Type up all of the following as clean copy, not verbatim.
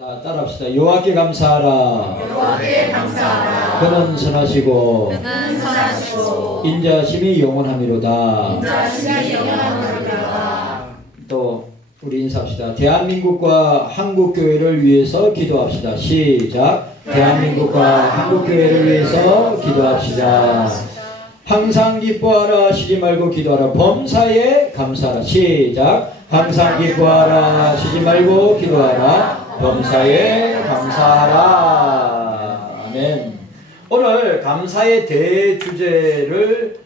자, 따라합시다. 여호와께 감사하라. 여호와께 감사하라. 그는 선하시고 그는 선하시고 인자심이 영원하미로다. 인자심이 영원하리로다. 또 우리 인사합시다. 대한민국과 한국교회를 위해서 기도합시다. 시작. 대한민국과 한국교회를 위해서 기도합시다. 항상 기뻐하라. 쉬지 말고 기도하라. 범사에 감사하라. 시작. 항상 기뻐하라. 쉬지 말고 기도하라. 범사에 감사하라. 아멘. 오늘 감사의 대주제를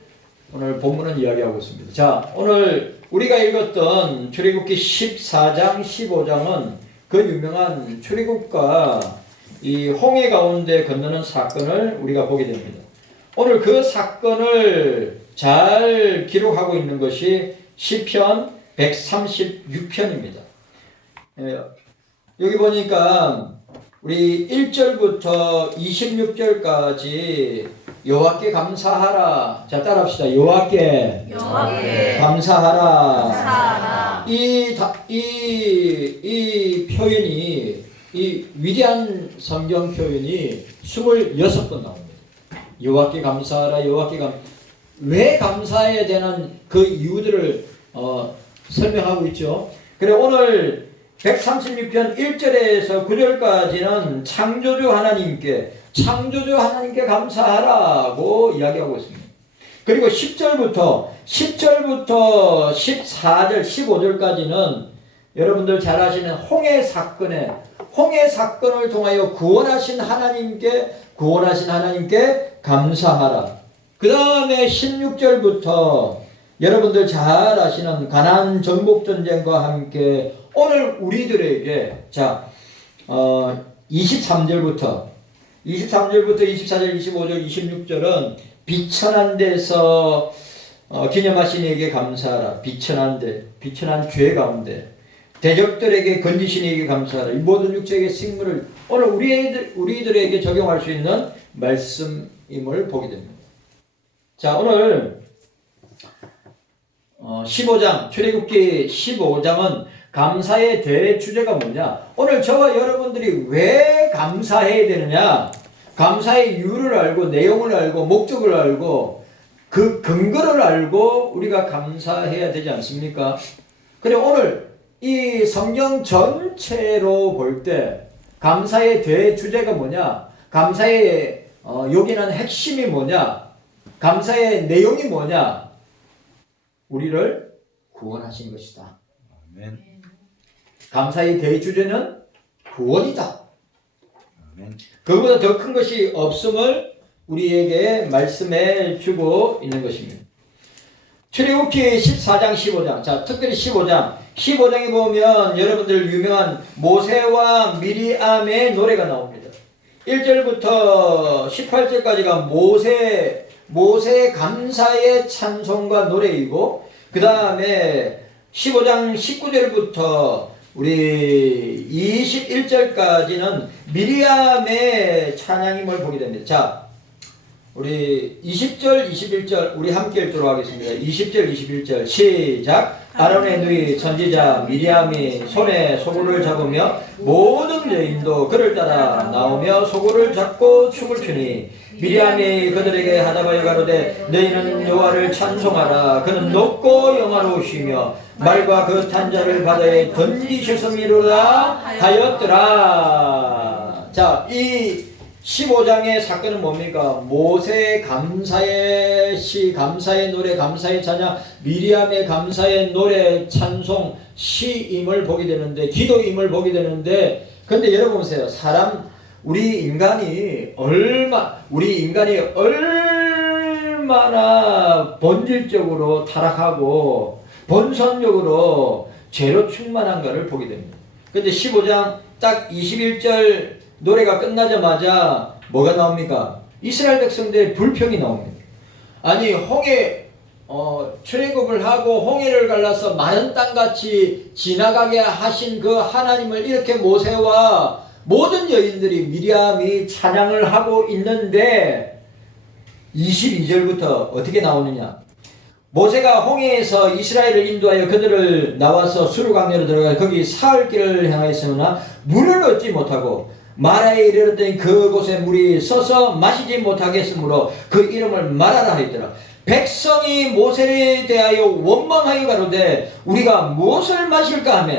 오늘 본문은 이야기하고 있습니다. 자, 오늘 우리가 읽었던 출애굽기 14장, 15장은 그 유명한 출애굽과 이 홍해 가운데 건너는 사건을 우리가 보게 됩니다. 오늘 그 사건을 잘 기록하고 있는 것이 시편 136편입니다. 여기 보니까 우리 1절부터 26절까지 여호와께 감사하라. 자, 따라합시다. 여호와께 감사하라. 이 표현이, 이 위대한 성경 표현이 26번 나옵니다. 여호와께 감사하라. 왜 감사해야 되는 그 이유들을 설명하고 있죠. 그래, 오늘 136편 1절에서 9절까지는 창조주 하나님께 감사하라고 이야기하고 있습니다. 그리고 10절부터 14절, 15절까지는 여러분들 잘 아시는 홍해 사건을 통하여 구원하신 하나님께 감사하라. 그 다음에 16절부터 여러분들 잘 아시는 가나안 정복 전쟁과 함께 오늘 우리들에게 23절부터 24절, 25절, 26절은 비천한 데서 기념하신 이에게 감사하라. 비천한 죄 가운데 대적들에게 건지신 이에게 감사하라. 이 모든 육체의 식물을 오늘 우리들에게 적용할 수 있는 말씀임을 보게 됩니다. 자, 오늘 15장, 출애굽기 15장은 감사의 대주제가 뭐냐? 오늘 저와 여러분들이 왜 감사해야 되느냐? 감사의 이유를 알고, 내용을 알고, 목적을 알고, 그 근거를 알고 우리가 감사해야 되지 않습니까? 그래, 오늘 이 성경 전체로 볼 때 감사의 대주제가 뭐냐? 감사의 요긴한 핵심이 뭐냐? 감사의 내용이 뭐냐? 우리를 구원하신 것이다. 아멘. 감사의 대주제는 구원이다. 아멘. 그보다 더 큰 것이 없음을 우리에게 말씀해 주고 있는 것입니다. 출애굽기 14장, 15장. 자, 특별히 15장에 보면 여러분들 유명한 모세와 미리암의 노래가 나옵니다. 1절부터 18절까지가 모세 감사의 찬송과 노래이고, 그 다음에 15장 19절부터 우리 21절까지는 미리암의 찬양임을 보게 됩니다. 자, 우리 20절, 21절 우리 함께 읽도록 하겠습니다. 20절, 21절 시작. 아론의 누이 선지자 미리암이 손에 소굴을 잡으며 모든 여인도 그를 따라 나오며 소굴을 잡고 춤을 추니 미리암이 그들에게 하다하여 가로되 너희는 여호와를 찬송하라. 그는 높고 영화로우시며 말과 그 탄자를 바다에 던지셨음이로다 하였더라. 자, 이 15장의 사건은 뭡니까? 모세의 감사의 시, 감사의 노래, 감사의 찬양, 미리암의 감사의 노래, 찬송, 시임을 보게 되는데, 기도임을 보게 되는데, 근데 여러분 보세요. 우리 인간이 얼마나 본질적으로 타락하고 본성적으로 죄로 충만한가를 보게 됩니다. 근데 15장 딱 21절 노래가 끝나자마자 뭐가 나옵니까? 이스라엘 백성들의 불평이 나옵니다. 아니, 출애굽을 하고 홍해를 갈라서 마른 땅같이 지나가게 하신 그 하나님을 이렇게 모세와 모든 여인들이 미리암이 찬양을 하고 있는데 22절부터 어떻게 나오느냐? 모세가 홍해에서 이스라엘을 인도하여 그들을 나와서 수르강야로 들어가 거기 사흘 길을 행하였으나 물을 얻지 못하고 마라에 이르렀더니 그곳에 물이 써서 마시지 못하겠으므로 그 이름을 마라라 하였더라. 백성이 모세에 대하여 원망하여 가로되 우리가 무엇을 마실까 하며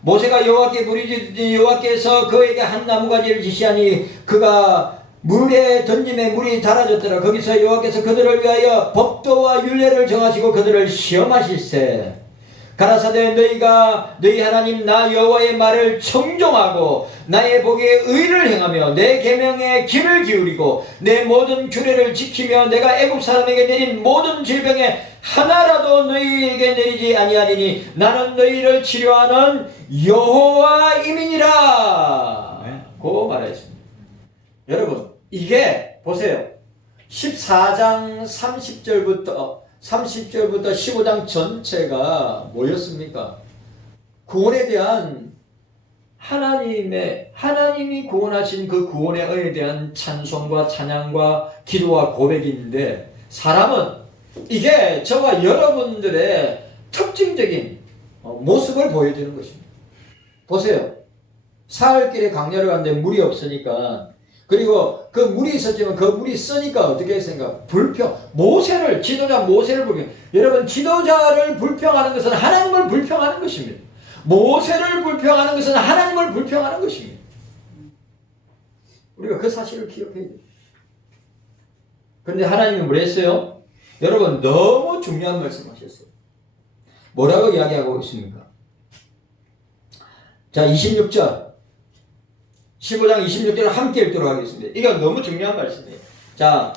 모세가 여호와께 부르짖으니 여호와께서 그에게 한 나무가지를 지시하니 그가 물에 던짐에 물이 달아졌더라. 거기서 여호와께서 그들을 위하여 법도와 율례를 정하시고 그들을 시험하실세 가라사대 너희가 너희 하나님 나 여호와의 말을 청종하고 나의 보기에 의를 행하며 내 계명에 귀를 기울이고 내 모든 규례를 지키며 내가 애굽 사람에게 내린 모든 질병에 하나라도 너희에게 내리지 아니하리니 나는 너희를 치료하는 여호와임이니라. 네. 고 말했습니다. 여러분 이게 보세요. 14장 30절부터 15장 전체가 뭐였습니까? 구원에 대한 하나님이 구원하신 그 구원의 은혜에 대한 찬송과 찬양과 기도와 고백이 있는데 사람은 이게 저와 여러분들의 특징적인 모습을 보여주는 것입니다. 보세요. 사흘길에 강야를 갔는데 물이 없으니까 그리고 그 물이 있었지만 그 물이 쓰니까 어떻게 했습니까? 지도자 모세를 불평. 여러분 지도자를 불평하는 것은 하나님을 불평하는 것입니다. 모세를 불평하는 것은 하나님을 불평하는 것입니다. 우리가 그 사실을 기억해야 돼요. 그런데 하나님이 뭐라 했어요? 여러분 너무 중요한 말씀하셨어요. 뭐라고 이야기하고 있습니까? 자 26절 15장 26절을 함께 읽도록 하겠습니다. 이건 너무 중요한 말씀이에요. 자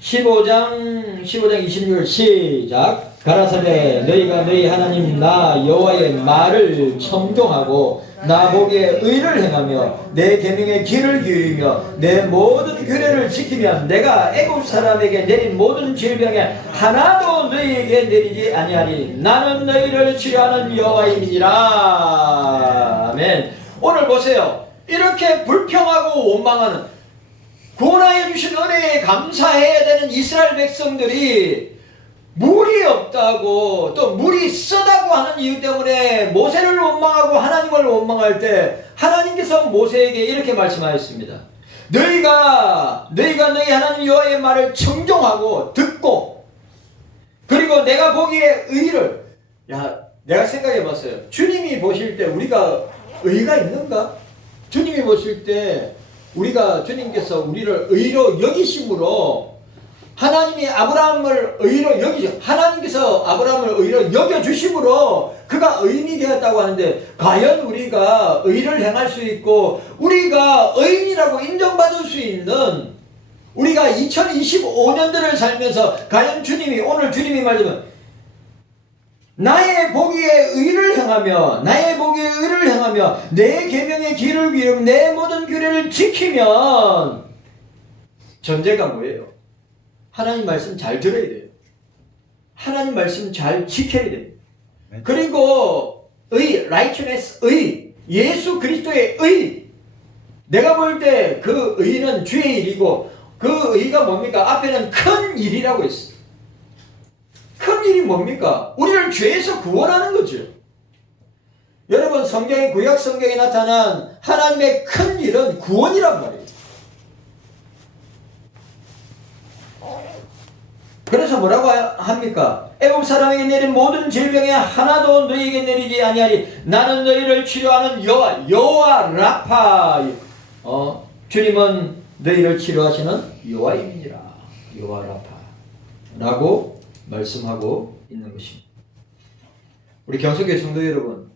15장 26절 시작. 가라사대 너희가 너희 하나님 나 여호와의 말을 청종하고 나 보기에 의를 행하며 내 계명에 귀를 기울이며 내 모든 규례를 지키면 내가 애굽 사람에게 내린 모든 질병에 하나도 너희에게 내리지 아니하리. 나는 너희를 치료하는 여호와임이니라. 아멘. 오늘 보세요. 이렇게 불평하고 원망하는 구원하여 주신 은혜에 감사해야 되는 이스라엘 백성들이 물이 없다고 또 물이 쓰다고 하는 이유 때문에 모세를 원망하고 하나님을 원망할 때 하나님께서 모세에게 이렇게 말씀하였습니다. 너희가 너희 하나님 여호와의 말을 청종하고 듣고 그리고 내가 보기에 의를 내가 생각해 봤어요. 주님이 보실 때 우리가 의가 있는가? 주님이 보실 때 주님께서 우리를 의로 여기심으로 하나님이 아브라함을 의로 하나님께서 아브라함을 의로 여겨주심으로 그가 의인이 되었다고 하는데 과연 우리가 의를 행할 수 있고 우리가 의인이라고 인정받을 수 있는 우리가 2025년들을 살면서 과연 오늘 주님이 말하면 나의 보기에 의를 행하며 내 계명에 귀를 기울이며 내 모든 규례를 지키면 전제가 뭐예요? 하나님 말씀 잘 들어야 돼요. 하나님 말씀 잘 지켜야 돼요. 그리고 righteousness, 예수 그리스도의 의. 내가 볼 때 그 의는 주의 일이고 그 의가 뭡니까? 앞에는 큰 일이라고 했어요. 큰 일이 뭡니까? 우리를 죄에서 구원하는 거죠. 여러분 구약 성경에 나타난 하나님의 큰 일은 구원이란 말이에요. 그래서 뭐라고 합니까? 애굽 사람에게 내린 모든 질병에 하나도 너희에게 내리지 아니하리. 나는 너희를 치료하는 여호와 라파. 주님은 너희를 치료하시는 여호와임이니라. 여호와 라파라고 말씀하고 있는 것입니다. 우리 경성교회 성도 여러분,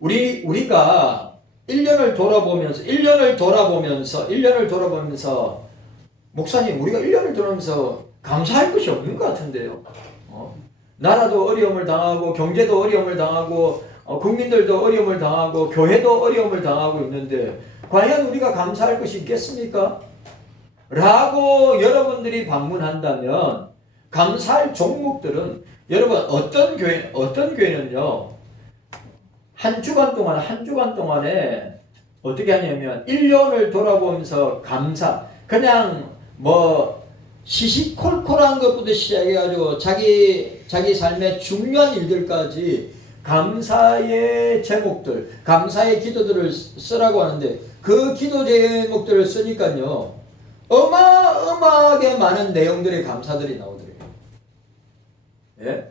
우리가 1년을 돌아보면서 목사님 우리가 1년을 돌아보면서 감사할 것이 없는 것 같은데요. 나라도 어려움을 당하고 경제도 어려움을 당하고 국민들도 어려움을 당하고 교회도 어려움을 당하고 있는데 과연 우리가 감사할 것이 있겠습니까? 라고 여러분들이 방문한다면 감사할 종목들은 여러분 어떤 교회는요 한 주간 동안에 어떻게 하냐면 1년을 돌아보면서 감사 그냥 시시콜콜한 것부터 시작해가지고 자기 삶의 중요한 일들까지 감사의 제목들, 감사의 기도들을 쓰라고 하는데 그 기도 제목들을 쓰니까요 어마어마하게 많은 내용들의 감사들이 나오더래요. 예?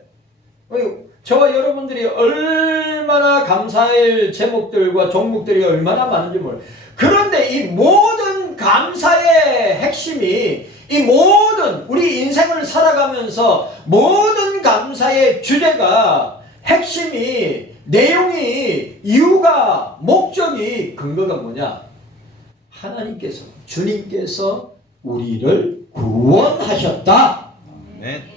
저와 여러분들이 얼마나 감사할 제목들과 종목들이 얼마나 많은지 몰라요. 그런데 이 모든 감사의 핵심이 이 모든 우리 인생을 살아가면서 모든 감사의 주제가 핵심이 내용이 이유가 목적이 근거가 뭐냐? 하나님께서 주님께서 우리를 구원하셨다. 아멘.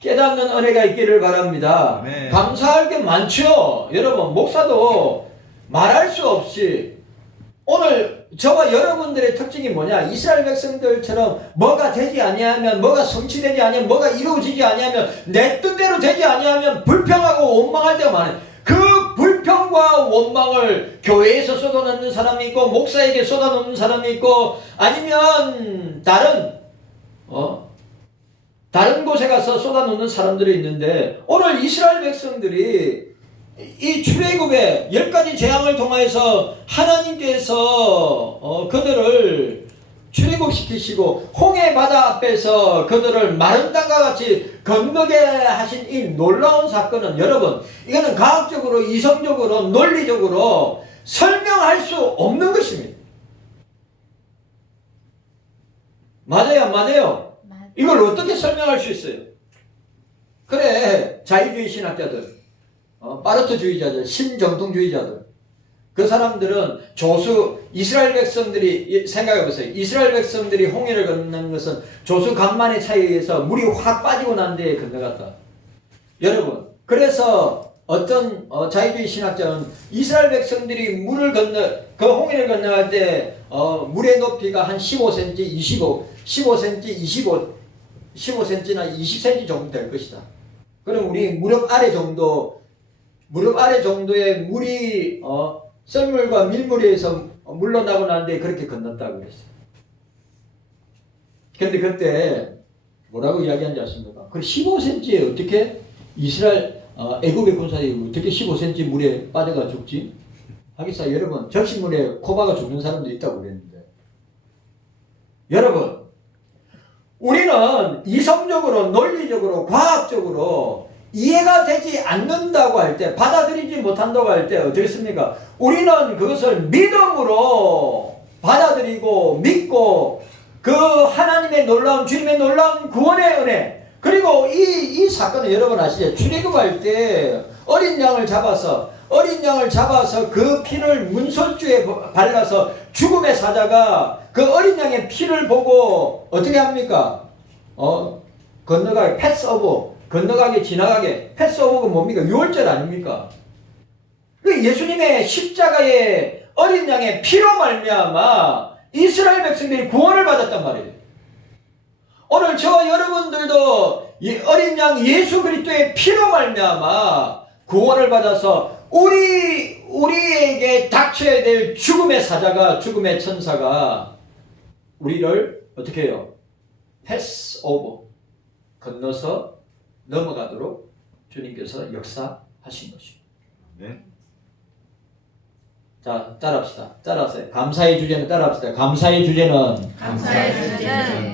깨닫는 은혜가 있기를 바랍니다. 아멘. 감사할 게 많죠. 여러분 목사도 말할 수 없이 오늘 저와 여러분들의 특징이 뭐냐? 이스라엘 백성들처럼 뭐가 되지 아니하면 뭐가 성취되지 아니하면 뭐가 이루어지지 아니하면 내 뜻대로 되지 아니하면 불평하고 원망할 때가 많아요. 그 불평과 원망을 교회에서 쏟아놓는 사람이 있고 목사에게 쏟아놓는 사람이 있고 아니면 다른 곳에 가서 쏟아놓는 사람들이 있는데 오늘 이스라엘 백성들이 이 출애굽의 10가지 재앙을 통하여서 하나님께서 그들을 출애굽시키시고 홍해 바다 앞에서 그들을 마른 땅과 같이 건너게 하신 이 놀라운 사건은 여러분 이거는 과학적으로 이성적으로 논리적으로 설명할 수 없는 것입니다. 맞아요 안 맞아요? 이걸 어떻게 설명할 수 있어요? 그래 자유주의 신학자들 파르트주의자들, 신정통주의자들 그 사람들은 조수 이스라엘 백성들이 생각해보세요. 이스라엘 백성들이 홍해를 건너는 것은 조수 간만의 차이에 의해서 물이 확 빠지고 난 데에 건너갔다. 여러분 그래서 어떤 자유주의 신학자는 이스라엘 백성들이 그 홍해를 건너갈 때 물의 높이가 한 15cm, 15cm나 20cm 정도 될 것이다. 그럼 우리 무릎 아래 정도의 물이 썰물과 밀물에서 물러나고 나는데 그렇게 건넜다고 그랬어요. 근데 그때 뭐라고 이야기한지 아십니까? 그 15cm에 어떻게 이스라엘 애굽의 군사들이 어떻게 15cm 물에 빠져가 죽지? 하기사 여러분 적신물에 코박아 죽는 사람도 있다고 그랬는데 여러분 우리는 이성적으로 논리적으로 과학적으로 이해가 되지 않는다고 할 때 받아들이지 못한다고 할 때 어떻겠습니까? 우리는 그것을 믿음으로 받아들이고 믿고 그 하나님의 놀라운 주님의 놀라운 구원의 은혜 그리고 이 사건은 여러분 아시죠? 출애굽할 때 어린 양을 잡아서 그 피를 문설주에 발라서 죽음의 사자가 그 어린 양의 피를 보고 어떻게 합니까? 건너가게 패스오버 건너가게 지나가게 패스오버가 뭡니까? 유월절 아닙니까? 그 예수님의 십자가의 어린 양의 피로 말미암아 이스라엘 백성들이 구원을 받았단 말이에요. 오늘 저와 여러분들도 이 어린 양 예수 그리스도의 피로 말미암아 구원을 받아서 우리에게 닥쳐야 될 죽음의 사자가 죽음의 천사가 우리를 어떻게 해요? 패스오버 건너서 넘어가도록 주님께서 역사하신 것입니다. 네. 자, 따라합시다. 따라하세요. 감사의 주제는 따라합시다. 감사의 주제는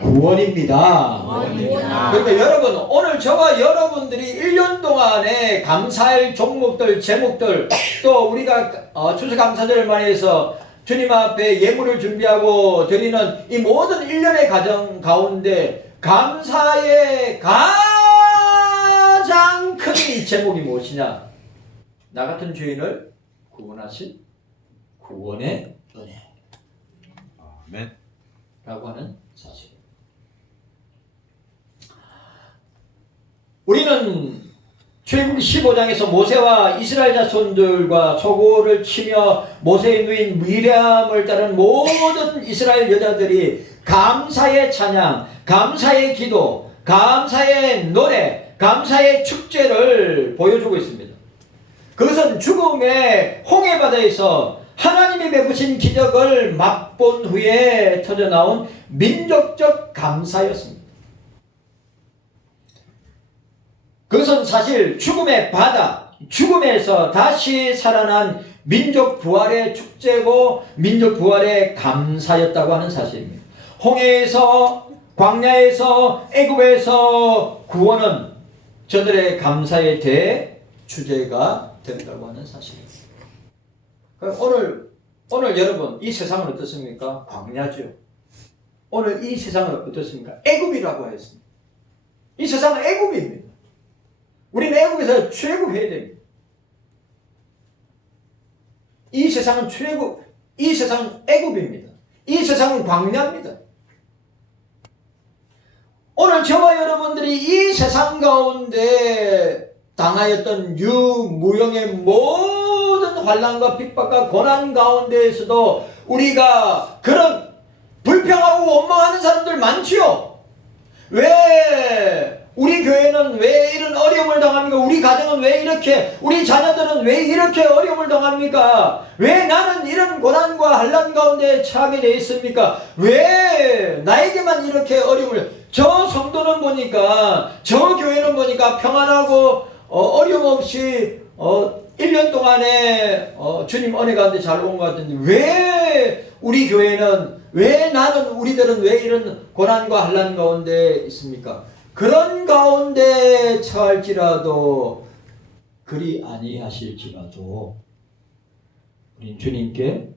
구원입니다. 구원입니다. 그러니까 여러분 오늘 저와 여러분들이 1년 동안에 감사할 종목들, 제목들 또 우리가 추수감사절을 맞이해서 주님 앞에 예물을 준비하고 드리는 이 모든 1년의 과정 가운데 감사의 가장 큰 제목이 무엇이냐? 나 같은 죄인을 구원하신 구원의 은혜 아멘. 라고 하는 사실입니다. 우리는 출애굽기 15장에서 모세와 이스라엘 자손들과 소고를 치며 모세의 누인 미리암을 따른 모든 이스라엘 여자들이 감사의 찬양, 감사의 기도, 감사의 노래, 감사의 축제를 보여주고 있습니다. 그것은 죽음의 홍해바다에서 하나님이 베푸신 기적을 맛본 후에 터져나온 민족적 감사였습니다. 그것은 사실 죽음의 바다, 죽음에서 다시 살아난 민족 부활의 축제고 민족 부활의 감사였다고 하는 사실입니다. 홍해에서, 광야에서, 애굽에서 구원은 저들의 감사의 대주제가 된다고 하는 사실입니다. 오늘 여러분 이 세상은 어떻습니까? 광야죠. 오늘 이 세상은 어떻습니까? 애굽이라고 했습니다. 이 세상은 애굽입니다. 우리는 애굽에서 출애굽해야 됩니다. 이 세상은 이 세상은 애굽입니다. 이 세상은 광야입니다. 오늘 저와 여러분들이 이 세상 가운데 당하였던 유무용의 모든 환난과 핍박과 고난 가운데에서도 우리가 그런 불평하고 원망하는 사람들 많지요. 왜 우리 교회는 왜 이런 어려움을 당합니까? 우리 가정은 왜 이렇게, 우리 자녀들은 왜 이렇게 어려움을 당합니까? 왜 나는 이런 고난과 환난 가운데 처하게 되어 있습니까? 왜 나에게만 이렇게 어려움을, 저 성도는 보니까, 저 교회는 보니까 평안하고 어려움 없이 1년 동안에 주님 은혜 가운데 잘 온 것 같은데 왜 우리 교회는, 왜 나는, 우리들은 왜 이런 고난과 환난 가운데 있습니까? 그런 가운데 처할지라도 그리 아니하실지라도 우린 주님께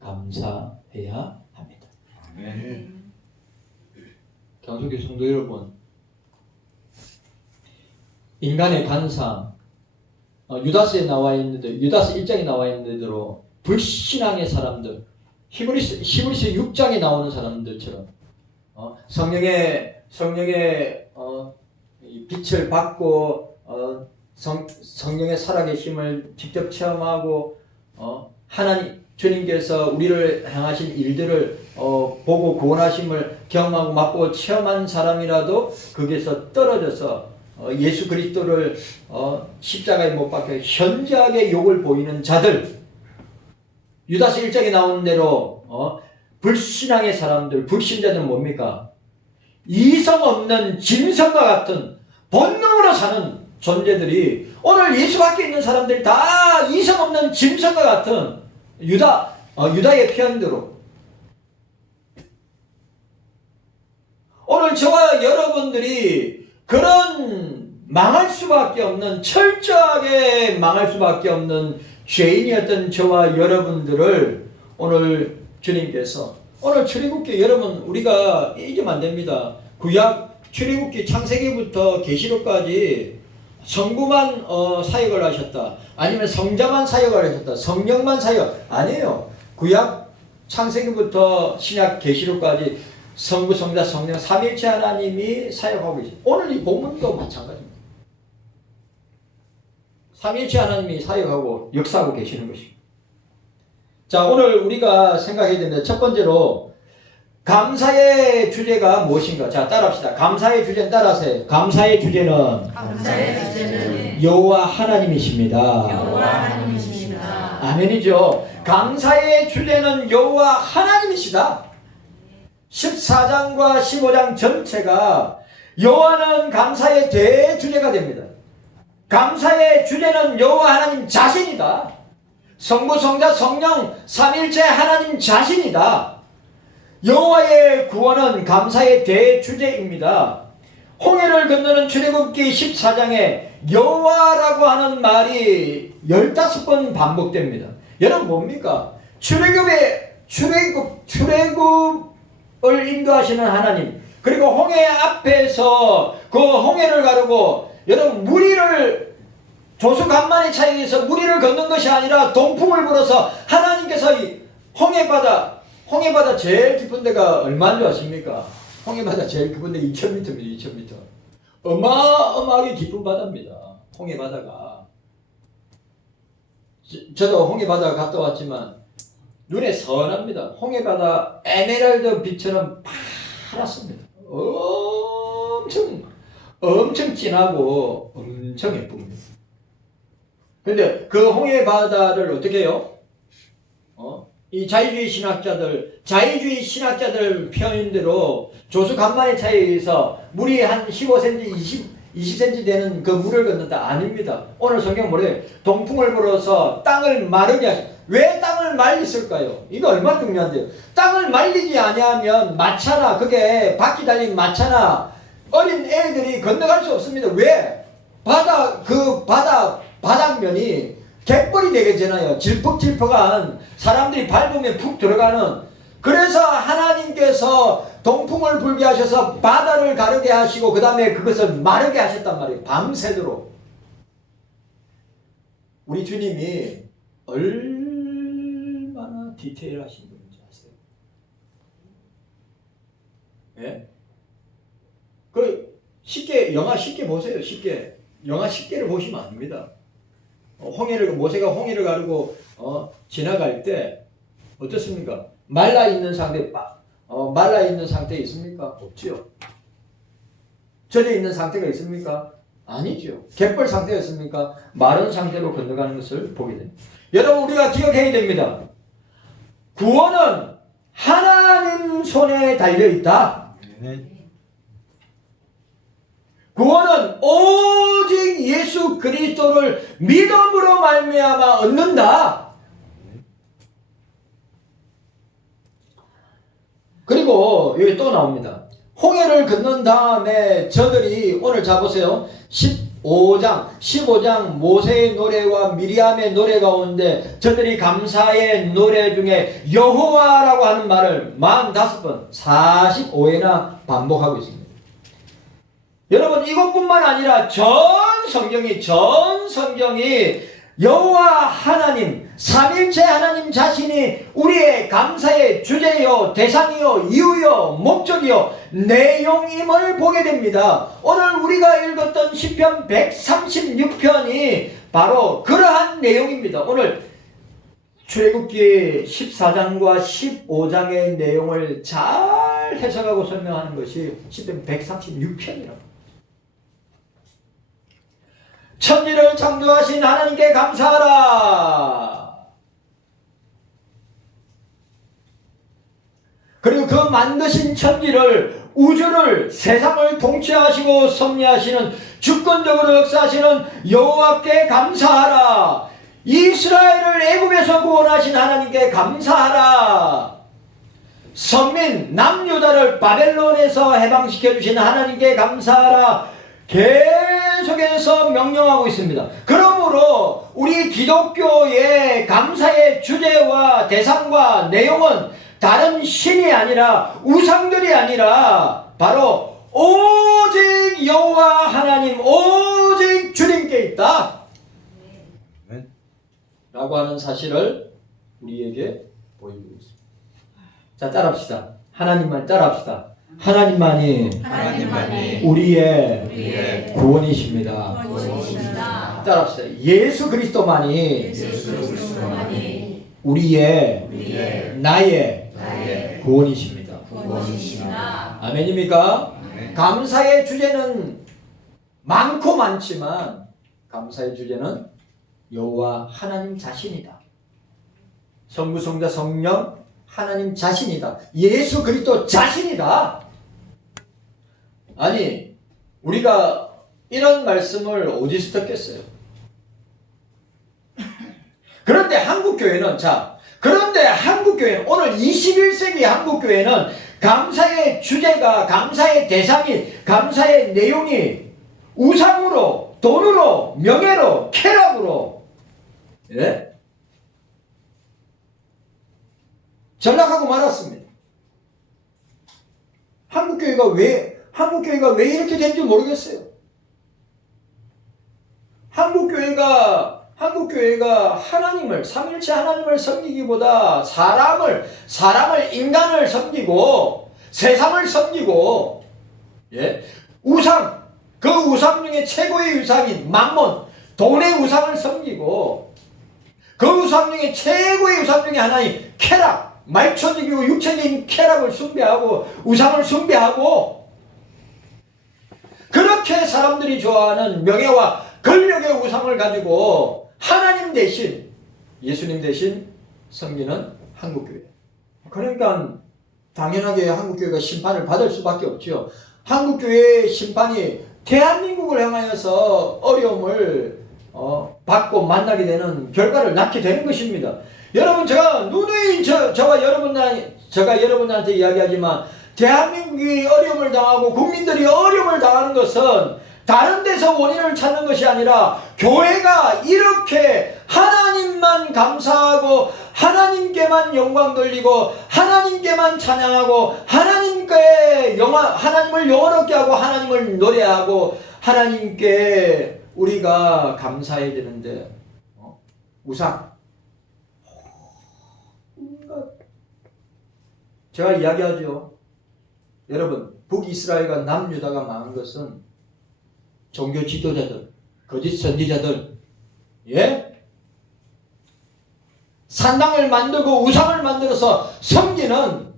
감사해야 합니다. 아멘. 경숙의 성도 여러분, 인간의 관상, 유다서에 나와 있는데, 유다서 1장에 나와 있는 대로 불신앙의 사람들, 히브리서 6장에 나오는 사람들처럼 성령의 빛을 받고 성령의 살아계심을 직접 체험하고 하나님 주님께서 우리를 향하신 일들을 보고 구원하심을 경험하고 맛보고 체험한 사람이라도 거기에서 떨어져서 예수 그리스도를 십자가에 못 박혀 현저하게 욕을 보이는 자들, 유다서 1장에 나오는 대로 불신앙의 사람들, 불신자들은 뭡니까? 이성 없는 짐승과 같은 본능으로 사는 존재들이, 오늘 예수 밖에 있는 사람들이 다 이성 없는 짐승과 같은 유다의 표현대로 오늘 저와 여러분들이 그런 망할 수밖에 없는, 철저하게 망할 수밖에 없는 죄인이었던 저와 여러분들을 오늘 주님께서, 오늘 출애굽기 여러분 우리가 잊으면 안 됩니다. 구약 출애굽기 창세기부터 계시록까지 성부만 사역을 하셨다, 아니면 성자만 사역을 하셨다, 성령만 사역, 아니에요. 구약 창세기부터 신약 계시록까지 성부, 성자, 성령 삼일체 하나님이 사역하고 계십니다. 오늘 이 본문도 마찬가지입니다. 삼일체 하나님이 사역하고 역사하고 계시는 것입니다. 자, 오늘 우리가 생각해야 됩니다. 첫 번째로 감사의 주제가 무엇인가? 자, 따라합시다. 감사의 주제는 따라하세요. 감사의 주제는 여호와 하나님이십니다. 여호와 하나님이십니다. 아멘이죠. 감사의 주제는 여호와 하나님이시다. 14장과 15장 전체가 여호와는 감사의 대주제가 됩니다. 감사의 주제는 여호와 하나님 자신이다. 성부, 성자, 성령 삼일체 하나님 자신이다. 여호와의 구원은 감사의 대주제입니다. 홍해를 건너는 출애굽기 14장에 여호와라고 하는 말이 15번 반복됩니다. 여러분 뭡니까? 출애굽을 인도하시는 하나님, 그리고 홍해 앞에서 그 홍해를 가르고, 여러분 무리를, 조수간만의 차이에서 무리를 걷는 것이 아니라 동풍을 불어서 하나님께서 이 홍해바다 제일 깊은 데가 얼마인 줄 아십니까? 홍해바다 제일 깊은 데 2000m입니다. 2000m. 어마어마하게 깊은 바다입니다. 홍해바다가. 저도 홍해바다 갔다 왔지만 눈에 선합니다. 홍해바다 에메랄드 빛처럼 파랗습니다. 엄청 진하고 엄청 예쁩니다. 근데 그 홍해바다를 어떻게 해요? 이 자유주의 신학자들 표현대로 조수 간만의 차이에 의해서 물이 한 15cm, 20cm 되는 그 물을 걷는다. 아닙니다. 오늘 성경 뭐래요? 동풍을 불어서 땅을 마르게 하시. 왜 땅을 말렸을까요? 이거 얼마나 중요한데요. 땅을 말리지 아니하면 마차나 그게 바퀴 달린 마차나 어린 애들이 건너갈 수 없습니다. 왜? 바닥면이 갯벌이 되겠잖아요. 질퍽질퍽한 사람들이 밟으면 푹 들어가는. 그래서 하나님께서 동풍을 불게 하셔서 바다를 가르게 하시고 그 다음에 그것을 마르게 하셨단 말이에요. 밤새도록. 우리 주님이 얼마나 디테일하신 분인지 아세요? 예? 영화 쉽게 보세요. 쉽게. 영화 쉽게를 보시면 안 됩니다. 모세가 홍해를 가르고 지나갈 때 어떻습니까? 말라 있는 상태에 있습니까? 없지요. 젖어 있는 상태가 있습니까? 아니죠. 갯벌 상태였습니까? 마른 상태로 건너가는 것을 보게 됩니다. 여러분, 우리가 기억해야 됩니다. 구원은 하나님 손에 달려 있다. 아멘. 구원은 오직 예수 그리스도를 믿음으로 말미암아 얻는다. 그리고 여기 또 나옵니다. 홍해를 건넌 다음에 저들이 오늘 잡으세요. 15장 모세의 노래와 미리암의 노래 가운데 저들이 감사의 노래 중에 여호와라고 하는 말을 45번 45회나 반복하고 있습니다. 여러분, 이것뿐만 아니라 전 성경이 여호와 하나님, 삼일체 하나님 자신이 우리의 감사의 주제요, 대상이요, 이유요, 목적이요, 내용임을 보게 됩니다. 오늘 우리가 읽었던 시편 136편이 바로 그러한 내용입니다. 오늘 출애굽기 14장과 15장의 내용을 잘 해석하고 설명하는 것이 시편 136편이라고. 천지를 창조하신 하나님께 감사하라. 그리고 그 만드신 천지를, 우주를, 세상을 통치하시고 섭리하시는, 주권적으로 역사하시는 여호와께 감사하라. 이스라엘을 애굽에서 구원하신 하나님께 감사하라. 선민 남유다를 바벨론에서 해방시켜 주신 하나님께 감사하라. 계속해서 명령하고 있습니다. 그러므로 우리 기독교의 감사의 주제와 대상과 내용은 다른 신이 아니라, 우상들이 아니라 바로 오직 여호와 하나님, 오직 주님께 있다 아멘. 라고 하는 사실을 우리에게 보여주고 있습니다. 자, 따라합시다. 하나님만 따라합시다. 하나님만이 우리의 구원이십니다. 따라합시다. 예수 그리스도만이 우리의 나의 구원이십니다. 아멘입니까? 아멘. 감사의 주제는 많고 많지만 감사의 주제는 여호와 하나님 자신이다. 성부, 성자, 성령 하나님 자신이다. 예수 그리스도 자신이다. 아니, 우리가 이런 말씀을 어디서 듣겠어요? 그런데 한국교회는, 오늘 21세기 한국교회는 감사의 주제가, 감사의 대상이, 감사의 내용이 우상으로, 돈으로, 명예로, 쾌락으로, 예? 전락하고 말았습니다. 한국교회가 왜 이렇게 된지 모르겠어요. 한국교회가 하나님을, 삼일체 하나님을 섬기기보다 인간을 섬기고, 세상을 섬기고, 예? 우상, 그 우상 중에 최고의 우상인 만몬, 돈의 우상을 섬기고, 그 우상 중에 최고의 우상 중에 하나인 쾌락, 말초적이고 육체적인 쾌락을 숭배하고, 우상을 숭배하고, 그렇게 사람들이 좋아하는 명예와 권력의 우상을 가지고 하나님 대신, 예수님 대신 섬기는 한국교회. 그러니까 당연하게 한국교회가 심판을 받을 수밖에 없죠. 한국교회의 심판이 대한민국을 향하여서 어려움을 받고 만나게 되는 결과를 낳게 되는 것입니다. 여러분, 제가 누누이 제가 여러분한테 이야기하지만 대한민국이 어려움을 당하고 국민들이 어려움을 당하는 것은 다른 데서 원인을 찾는 것이 아니라 하나님과 이렇게 하나님만 감사하고 하나님께만 영광 돌리고 하나님께만 찬양하고 하나님을 영원롭게 하고 하나님을 노래하고 하나님께 우리가 감사해야 되는데 우상 제가 이야기하죠. 여러분, 북이스라엘과 남유다가 망한 것은 종교 지도자들, 거짓 선지자들, 산당을 만들고 우상을 만들어서 섬기는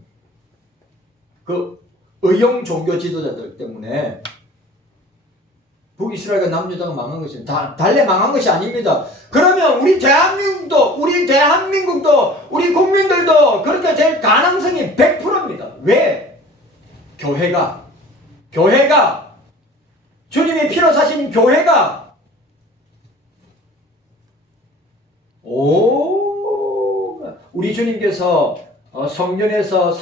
그 의용 종교 지도자들 때문에 북이스라엘과 남유다가 망한 것이 달래 망한 것이 아닙니다. 그러면 우리 대한민국도 우리 국민들도 그렇게 될 가능성이 100%입니다. 왜? 교회가 주님이 피로 사신 교회가 우리 주님께서 성전에서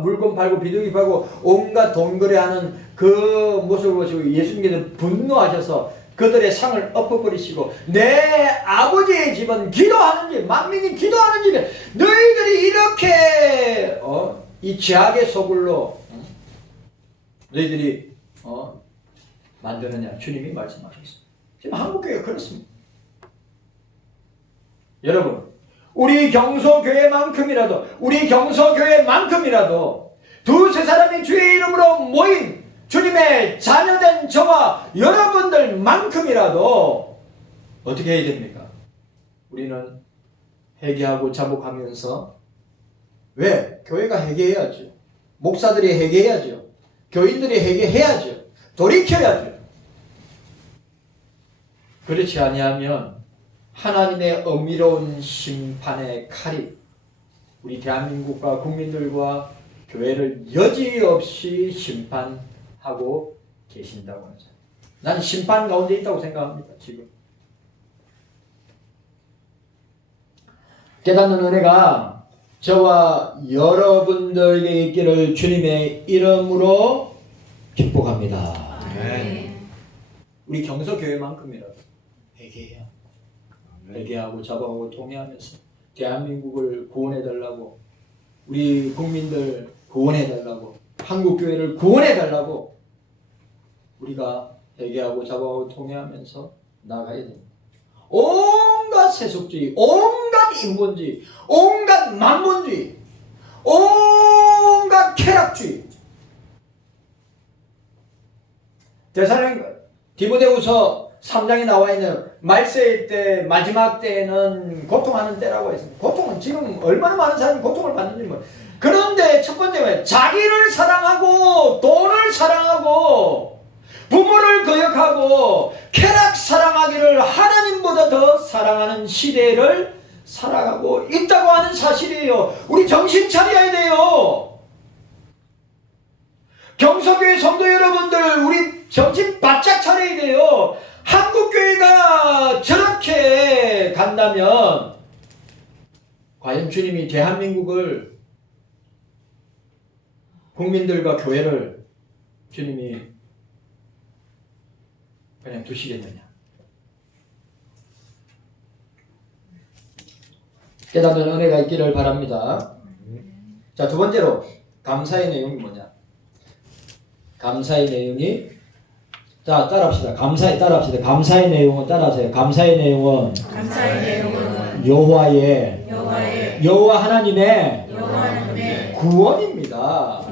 물건 팔고 비둘기 팔고 온갖 돈거래하는 그 모습을 보시고 예수님께서 분노하셔서 그들의 상을 엎어버리시고 내 아버지의 집은 기도하는 집, 만민이 기도하는 집에 너희들이 이렇게 이 죄악의 소굴로 너희들이 만드느냐 주님이 말씀하셨습니다. 지금 한국교회가 그렇습니다. 여러분, 우리 경서교회만큼이라도 두세 사람이 주의 이름으로 모인 주님의 자녀된 저와 여러분들만큼이라도 어떻게 해야 됩니까? 우리는 회개하고 자복하면서 왜? 교회가 회개해야죠. 목사들이 회개해야죠. 교인들이 회개해야죠. 돌이켜야죠. 그렇지 아니하면 하나님의 엄밀로운 심판의 칼이 우리 대한민국과 국민들과 교회를 여지없이 심판하고 계신다고 하죠. 난 심판 가운데 있다고 생각합니다. 지금 깨닫는 은혜가 저와 여러분들에게 있기를 주님의 이름으로 축복합니다. 우리 경서교회만큼이라도 회개하고 자복하고 통회하면서 대한민국을 구원해달라고, 우리 국민들 구원해달라고, 한국교회를 구원해달라고 우리가 회개하고 자복하고 통회하면서 나가야 됩니다. 온갖 세속주의, 온갖 인본주의, 온갖 만본주의, 온갖 쾌락주의. 디모데후서 3장에 나와 있는 말세의 때, 마지막 때에는 고통하는 때라고 했습니다. 고통은 지금 얼마나 많은 사람이 고통을 받는지 모르겠어요. 그런데 첫 번째는 자기를 사랑하고 돈을 사랑하고 부모를 거역하고 쾌락 사랑하기를 하나님보다 더 사랑하는 시대를 살아가고 있다고 하는 사실이에요. 우리 정신 차려야 돼요. 경서교회 성도 여러분들, 우리 정신 바짝 차려야 돼요. 한국교회가 저렇게 간다면 과연 주님이 대한민국을, 국민들과 교회를 주님이 그냥 두시겠느냐? 깨닫는 은혜가 있기를 바랍니다. 자, 두 번째로 감사의 내용이 뭐냐? 감사의 내용이, 자, 따라합시다. 감사의 내용은 따라하세요. 감사의 내용은 여호와 하나님의 구원입니다.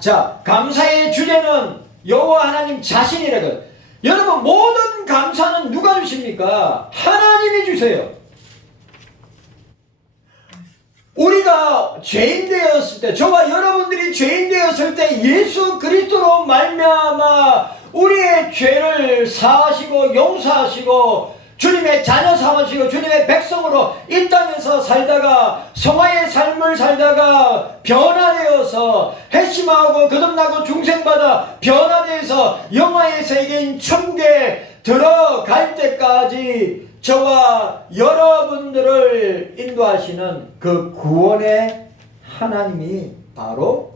자, 감사의 주제는 여호와 하나님 자신이라고요. 여러분, 모든 감사는 누가 주십니까? 하나님이 주세요. 우리가 죄인 되었을 때, 저와 여러분들이 죄인 되었을 때 예수 그리스도로 말미암아 우리의 죄를 사하시고 용서하시고 주님의 자녀 삼으시고 주님의 백성으로 이 땅에서 살다가 성화의 삶을 살다가 변화되어서 회심하고 거듭나고 중생받아 변화되어서 영화의 세계인 천국에 들어갈 때까지 저와 여러분들을 인도하시는 그 구원의 하나님이 바로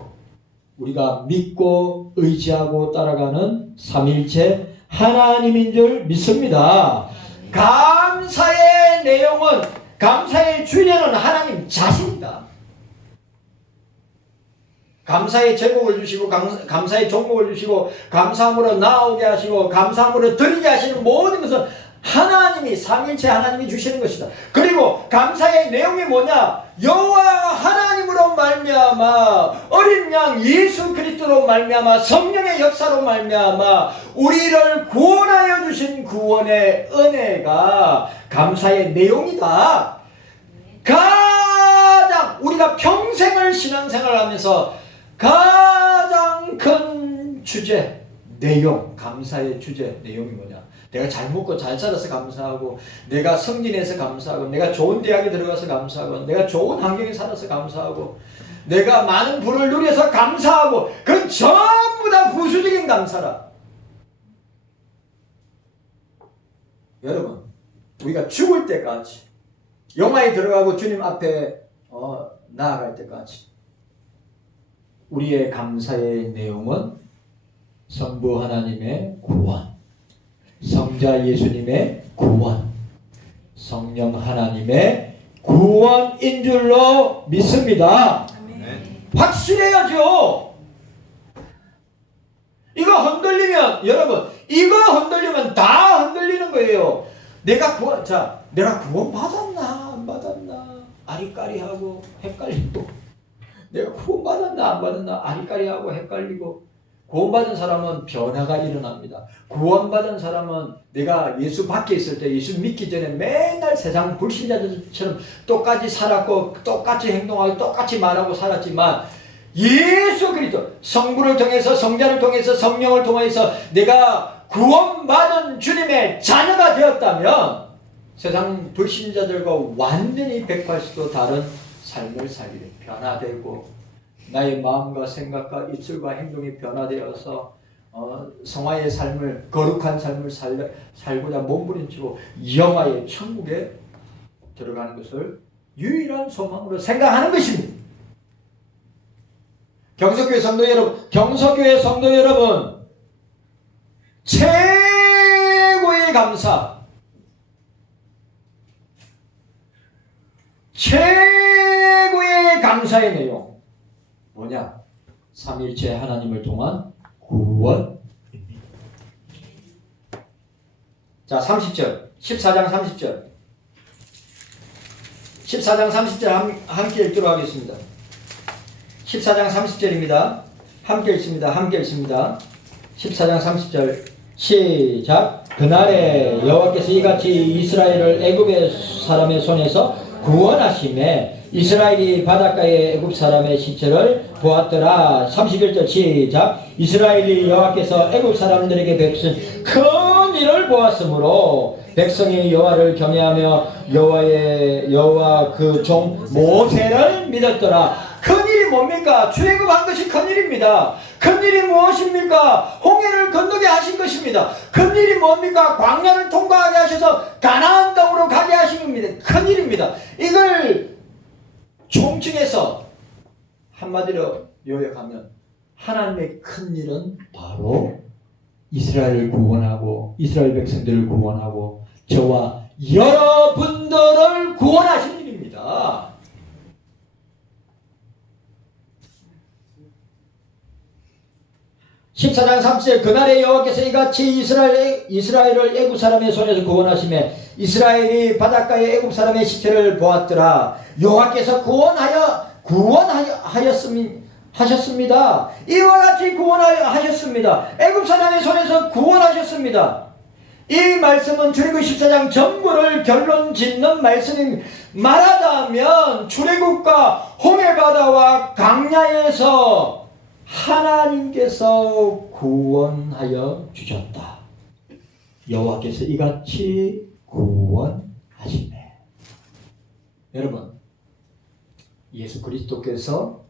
우리가 믿고 의지하고 따라가는 삼일체 하나님인 줄 믿습니다. 감사의 내용은, 감사의 주제는 하나님 자신이다. 감사의 제목을 주시고 감사의 종목을 주시고 감사함으로 나오게 하시고 감사함으로 드리게 하시는 모든 것은 하나님이, 삼일체 하나님이 주시는 것이다. 그리고 감사의 내용이 뭐냐? 여호와 하나님으로 말미암아 어린 양 예수 그리스도로 말미암아 성령의 역사로 말미암아 우리를 구원하여 주신 구원의 은혜가 감사의 내용이다. 가장 우리가 평생을 신앙생활을 하면서 가장 큰 주제, 내용, 감사의 주제, 내용이 뭐냐? 내가 잘 먹고 잘 살아서 감사하고, 내가 승진해서 감사하고, 내가 좋은 대학에 들어가서 감사하고, 내가 좋은 환경에 살아서 감사하고, 내가 많은 부를 누려서 감사하고, 그건 전부 다 부수적인 감사라. 여러분, 우리가 죽을 때까지, 영화에 들어가고 주님 앞에 나아갈 때까지 우리의 감사의 내용은 성부 하나님의 구원, 성자 예수님의 구원, 성령 하나님의 구원인 줄로 믿습니다. 확실해야죠. 이거 흔들리면, 여러분, 이거 흔들리면 다 흔들리는 거예요. 내가 구원 받았나 안 받았나 아리까리하고 헷갈리고, 내가 구원 받았나 안 받았나 아리까리하고 헷갈리고. 구원받은 사람은 변화가 일어납니다. 구원받은 사람은 내가 예수 밖에 있을 때, 예수 믿기 전에 맨날 세상 불신자들처럼 똑같이 살았고 똑같이 행동하고 똑같이 말하고 살았지만, 예수 그리스도 성부를 통해서, 성자를 통해서, 성령을 통해서 내가 구원받은 주님의 자녀가 되었다면 세상 불신자들과 완전히 180도 다른 삶을 살게 변화되고, 나의 마음과 생각과 입술과 행동이 변화되어서 성화의 삶을, 거룩한 삶을 살고자 몸부림치고 영화의 천국에 들어가는 것을 유일한 소망으로 생각하는 것입니다. 경서교회 성도 여러분, 최고의 감사, 최고의 감사의 내용 뭐냐? 삼일체 하나님을 통한 구원입니다. 자, 30절, 14장 30절, 14장 30절 함께 읽도록 하겠습니다. 14장 30절입니다. 함께 읽습니다. 14장 30절 시작. 그날에 여호와께서 이같이 이스라엘을 애굽의 사람의 손에서 구원하심에 이스라엘이 바닷가의 애굽 사람의 시체를 보았더라. 31절 시작. 이스라엘이 여호와께서 애굽 사람들에게 베푸신 큰 일을 보았으므로 백성이 여호와를 경외하며 여호와 그 종 모세를 믿었더라. 큰 일이 뭡니까? 출애굽한 것이 큰 일입니다. 큰 일이 무엇입니까? 홍해를 건너게 하신 것입니다. 큰 일이 뭡니까? 광야를 통과하게 하셔서 가나안 땅으로 가게 하신 겁니다. 큰 일입니다. 이걸 총칭해서 한마디로 요약하면 하나님의 큰 일은 바로 이스라엘을 구원하고 이스라엘 백성들을 구원하고 저와 여러분들을 구원하신 일입니다. (14장 3절) 그날에 여호와께서 이같이 이스라엘을 애굽 사람의 손에서 구원하시매 이스라엘이 바닷가의 애굽 사람의 시체를 보았더라. 여호와께서 구원하셨습니다. 이와 같이 구원하셨습니다. 애굽 사람의 손에서 구원하셨습니다. 이 말씀은 출애굽 14장 전부를 결론 짓는 말씀입니다. 말하자면 출애굽과 홍해바다와 광야에서 하나님께서 구원하여 주셨다. 여호와께서 이같이 구원하시네. 여러분, 예수 그리스도께서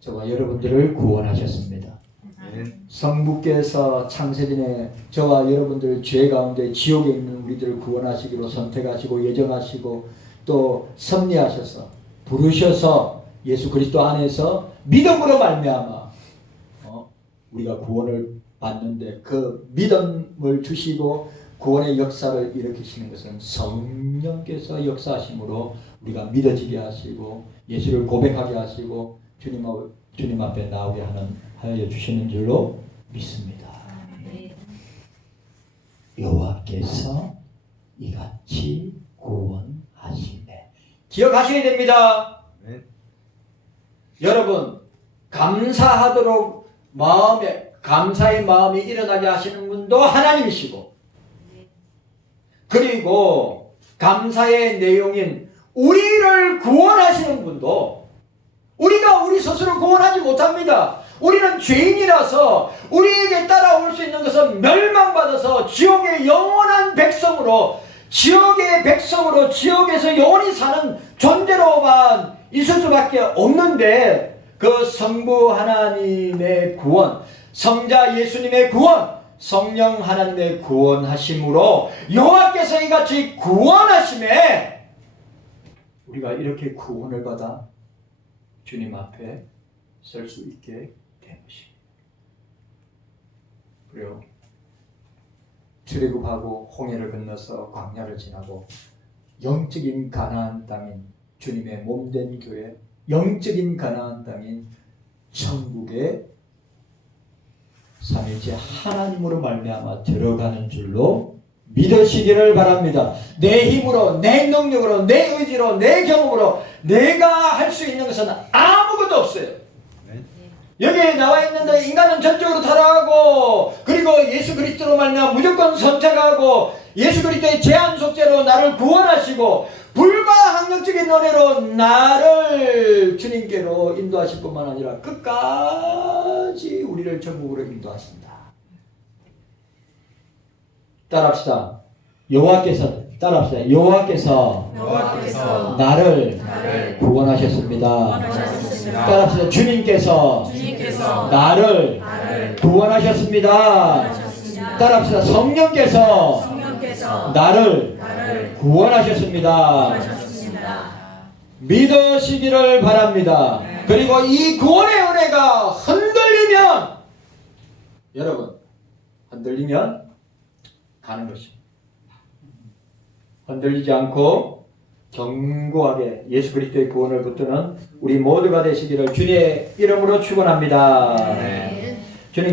저와 여러분들을 구원하셨습니다. 아멘. 성부께서 창세전에 저와 여러분들 죄 가운데 지옥에 있는 우리들을 구원하시기로 선택하시고 예정하시고 또 섭리하셔서 부르셔서 예수 그리스도 안에서 믿음으로 말미암아 우리가 구원을 받는데 그 믿음을 주시고 구원의 역사를 일으키시는 것은 성령께서 역사하심으로 우리가 믿어지게 하시고 예수를 고백하게 하시고 주님 앞에 나오게 하여 주시는 줄로 믿습니다. 여호와께서 이같이 구원하시네. 기억하셔야 됩니다. 아멘. 여러분, 감사하도록 감사의 마음이 일어나게 하시는 분도 하나님이시고, 그리고 감사의 내용인 우리를 구원하시는 분도 우리가 우리 스스로 구원하지 못합니다. 우리는 죄인이라서 우리에게 따라올 수 있는 것은 멸망받아서 지옥의 영원한 백성으로 지옥에서 영원히 사는 존재로만 있을 수밖에 없는데 그 성부 하나님의 구원, 성자 예수님의 구원, 성령 하나님의 구원하심으로 여호와께서 이같이 구원하심에 우리가 이렇게 구원을 받아 주님 앞에 설 수 있게 된 것입니다. 그리고 출애굽하고 홍해를 건너서 광야를 지나고 영적인 가나안 땅인 주님의 몸된 교회, 영적인 가나안 땅인 천국의 삼위일체 하나님으로 말미암아 들어가는 줄로 믿으시기를 바랍니다. 내 힘으로, 내 능력으로, 내 의지로, 내 경험으로 내가 할 수 있는 것은 아무것도 없어요. 아멘. 여기에 나와 있는데 인간은 전적으로 타락하고 그리고 예수 그리스도로 말미암아 무조건 선택하고 예수 그리스도의 제한 속죄로 나를 구원하시고 불가항력적인 은혜로 나를 주님께로 인도하실 뿐만 아니라 끝까지 우리를 천국으로 인도하신다. 따라합시다. 여호와께서 나를 구원하셨습니다. 따라합시다. 주님께서 나를 구원하셨습니다. 따라합시다. 성령께서 나를 구원하셨습니다. 믿으시기를 바랍니다. 그리고 이 구원의 은혜가 흔들리면 여러분 가는 것입니다. 흔들리지 않고 견고하게 예수 그리스도의 구원을 붙드는 우리 모두가 되시기를 주님의 이름으로 축원합니다.